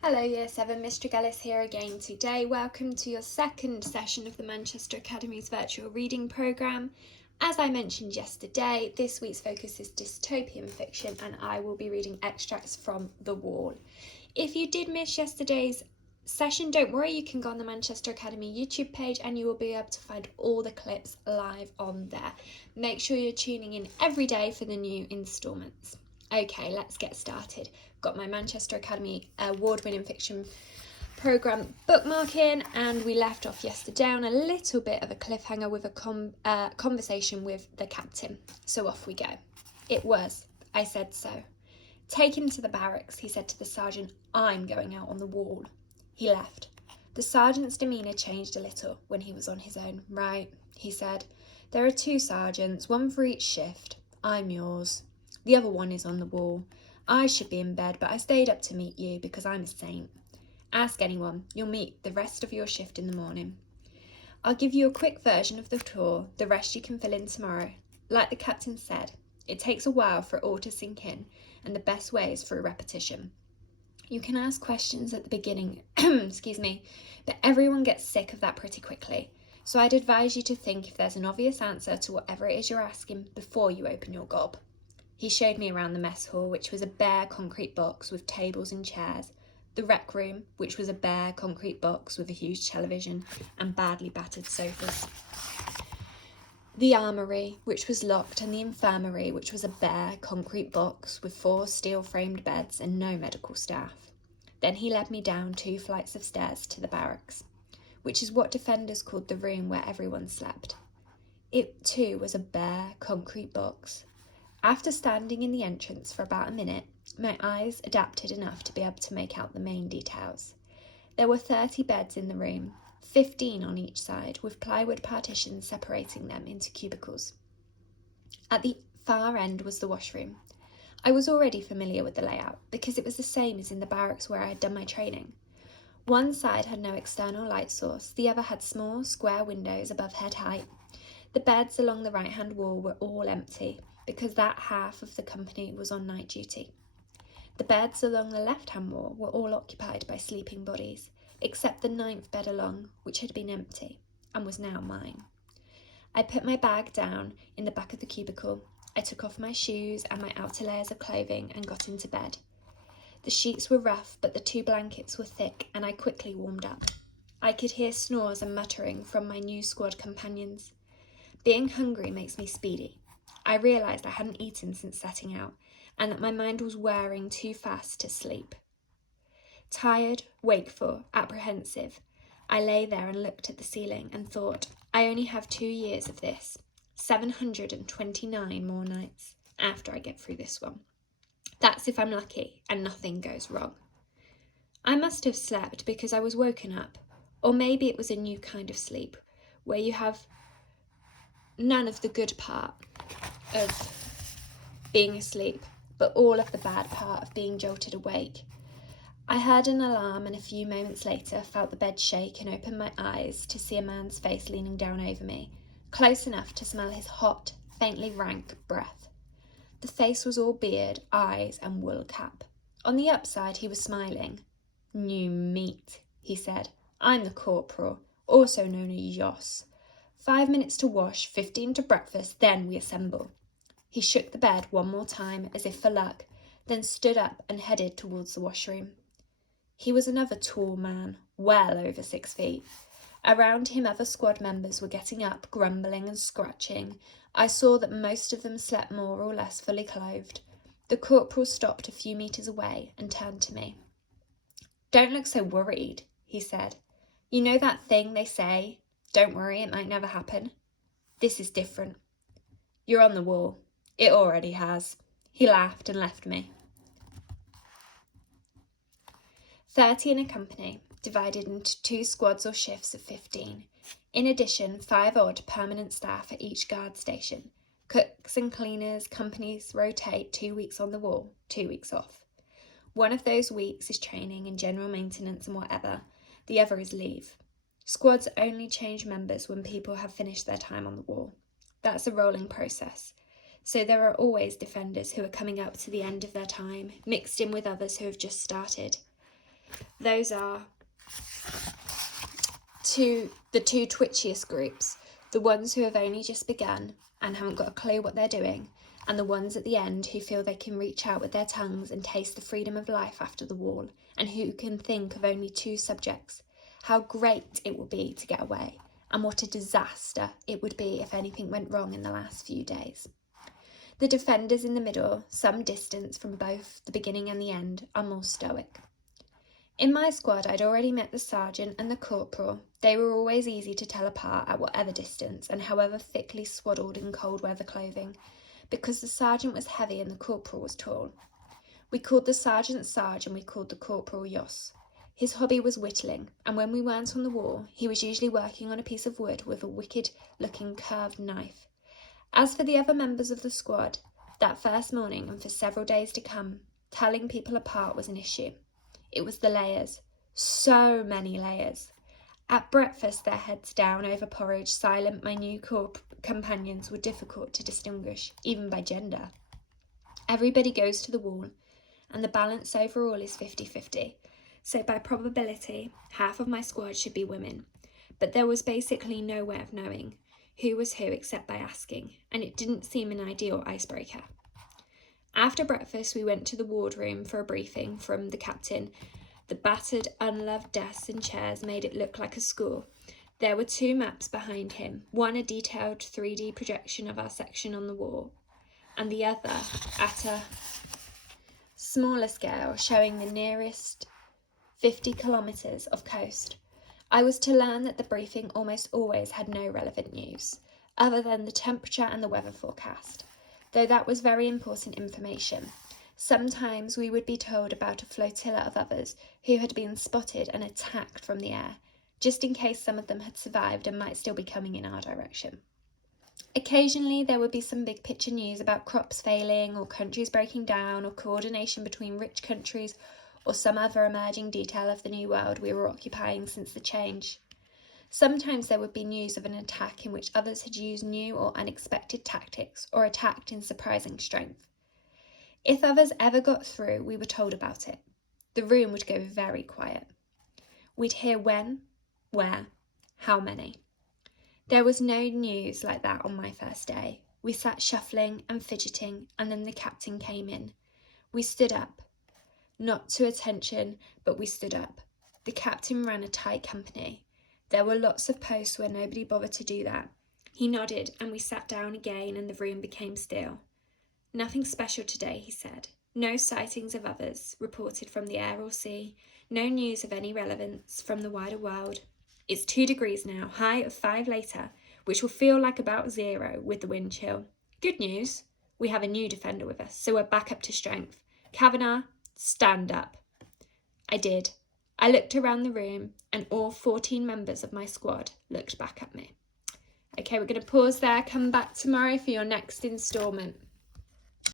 Hello Year 7, Miss Tregelles here again today. Welcome to your second session of the Manchester Academy's virtual reading programme. As I mentioned yesterday, this week's focus is dystopian fiction and I will be reading extracts from The Wall. If you did miss yesterday's session, don't worry, you can go on the Manchester Academy YouTube page and you will be able to find all the clips live on there. Make sure you're tuning in every day for the new instalments. Okay, let's get started. Got my Manchester Academy award-winning fiction programme bookmarking, and we left off yesterday on a little bit of a cliffhanger with a conversation with the captain. So off we go. It was, I said so. Take him to the barracks, he said to the sergeant. I'm going out on the wall. He left. The sergeant's demeanour changed a little when he was on his own. Right, he said. There are 2 sergeants, one for each shift. I'm yours. The other one is on the wall. I should be in bed, but I stayed up to meet you because I'm a saint. Ask anyone. You'll meet the rest of your shift in the morning. I'll give you a quick version of the tour. The rest you can fill in tomorrow. Like the captain said, it takes a while for it all to sink in, and the best way is through repetition. You can ask questions at the beginning, but everyone gets sick of that pretty quickly. So I'd advise you to think if there's an obvious answer to whatever it is you're asking before you open your gob. He showed me around the mess hall, which was a bare concrete box with tables and chairs, the rec room, which was a bare concrete box with a huge television and badly battered sofas, the armoury, which was locked, and the infirmary, which was a bare concrete box with 4 steel-framed beds and no medical staff. Then he led me down 2 flights of stairs to the barracks, which is what defenders called the room where everyone slept. It, too, was a bare concrete box. After standing in the entrance for about a minute, my eyes adapted enough to be able to make out the main details. There were 30 beds in the room, 15 on each side, with plywood partitions separating them into cubicles. At the far end was the washroom. I was already familiar with the layout because it was the same as in the barracks where I had done my training. One side had no external light source, the other had small, square windows above head height. The beds along the right-hand wall were all empty, because that half of the company was on night duty. The beds along the left-hand wall were all occupied by sleeping bodies, except the 9th bed along, which had been empty, and was now mine. I put my bag down in the back of the cubicle. I took off my shoes and my outer layers of clothing and got into bed. The sheets were rough, but the 2 blankets were thick, and I quickly warmed up. I could hear snores and muttering from my new squad companions. Being hungry makes me speedy. I realised I hadn't eaten since setting out, and that my mind was wearing too fast to sleep. Tired, wakeful, apprehensive, I lay there and looked at the ceiling and thought, I only have 2 years of this, 729 more nights after I get through this one. That's if I'm lucky and nothing goes wrong. I must have slept because I was woken up, or maybe it was a new kind of sleep, where you have none of the good part of being asleep, but all of the bad part of being jolted awake. I heard an alarm and a few moments later felt the bed shake and opened my eyes to see a man's face leaning down over me, close enough to smell his hot, faintly rank breath. The face was all beard, eyes and wool cap. On the upside he was smiling. New meat, he said. I'm the corporal, also known as Yoss. 5 minutes to wash, 15 to breakfast, then we assemble. He shook the bed one more time, as if for luck, then stood up and headed towards the washroom. He was another tall man, well over 6 feet. Around him other squad members were getting up, grumbling and scratching. I saw that most of them slept more or less fully clothed. The corporal stopped a few metres away and turned to me. Don't look so worried, he said. You know that thing they say? Don't worry, it might never happen. This is different. You're on the wall. It already has. He laughed and left me. 30 in a company, divided into 2 squads or shifts of 15. In addition, 5 odd permanent staff at each guard station. Cooks and cleaners, companies rotate 2 weeks on the wall, 2 weeks off. One of those weeks is training and general maintenance and whatever. The other is leave. Squads only change members when people have finished their time on the wall. That's a rolling process. So there are always defenders who are coming up to the end of their time, mixed in with others who have just started. Those are the two twitchiest groups, the ones who have only just begun and haven't got a clue what they're doing, and the ones at the end who feel they can reach out with their tongues and taste the freedom of life after the wall, and who can think of only two subjects: how great it will be to get away, and what a disaster it would be if anything went wrong in the last few days. The defenders in the middle, some distance from both the beginning and the end, are more stoic. In my squad, I'd already met the sergeant and the corporal. They were always easy to tell apart at whatever distance and however thickly swaddled in cold weather clothing, because the sergeant was heavy and the corporal was tall. We called the sergeant Sarge and we called the corporal Yoss. His hobby was whittling, and when we weren't on the wall, he was usually working on a piece of wood with a wicked-looking curved knife. As for the other members of the squad, that first morning and for several days to come, telling people apart was an issue. It was the layers. So many layers. At breakfast, their heads down over porridge, silent, my new companions were difficult to distinguish, even by gender. Everybody goes to the wall, and the balance overall is 50-50. So by probability, half of my squad should be women. But there was basically no way of knowing who was who except by asking, and it didn't seem an ideal icebreaker. After breakfast, we went to the wardroom for a briefing from the captain. The battered, unloved desks and chairs made it look like a school. There were two maps behind him, one a detailed 3D projection of our section on the wall, and the other at a smaller scale showing the nearest 50 kilometres of coast. I was to learn that the briefing almost always had no relevant news, other than the temperature and the weather forecast, though that was very important information. Sometimes we would be told about a flotilla of others who had been spotted and attacked from the air, just in case some of them had survived and might still be coming in our direction. Occasionally there would be some big picture news about crops failing or countries breaking down or coordination between rich countries or some other emerging detail of the new world we were occupying since the change. Sometimes there would be news of an attack in which others had used new or unexpected tactics or attacked in surprising strength. If others ever got through, we were told about it. The room would go very quiet. We'd hear when, where, how many. There was no news like that on my first day. We sat shuffling and fidgeting, and then the captain came in. We stood up. Not to attention, but we stood up. The captain ran a tight company. There were lots of posts where nobody bothered to do that. He nodded, and we sat down again, and the room became still. Nothing special today, he said. No sightings of others reported from the air or sea. No news of any relevance from the wider world. It's 2 degrees now, high of 5 later, which will feel like about 0 with the wind chill. Good news, we have a new defender with us, so we're back up to strength. Kavanagh, stand up. I did. I looked around the room and all 14 members of my squad looked back at me. Okay, we're going to pause there, come back tomorrow for your next instalment.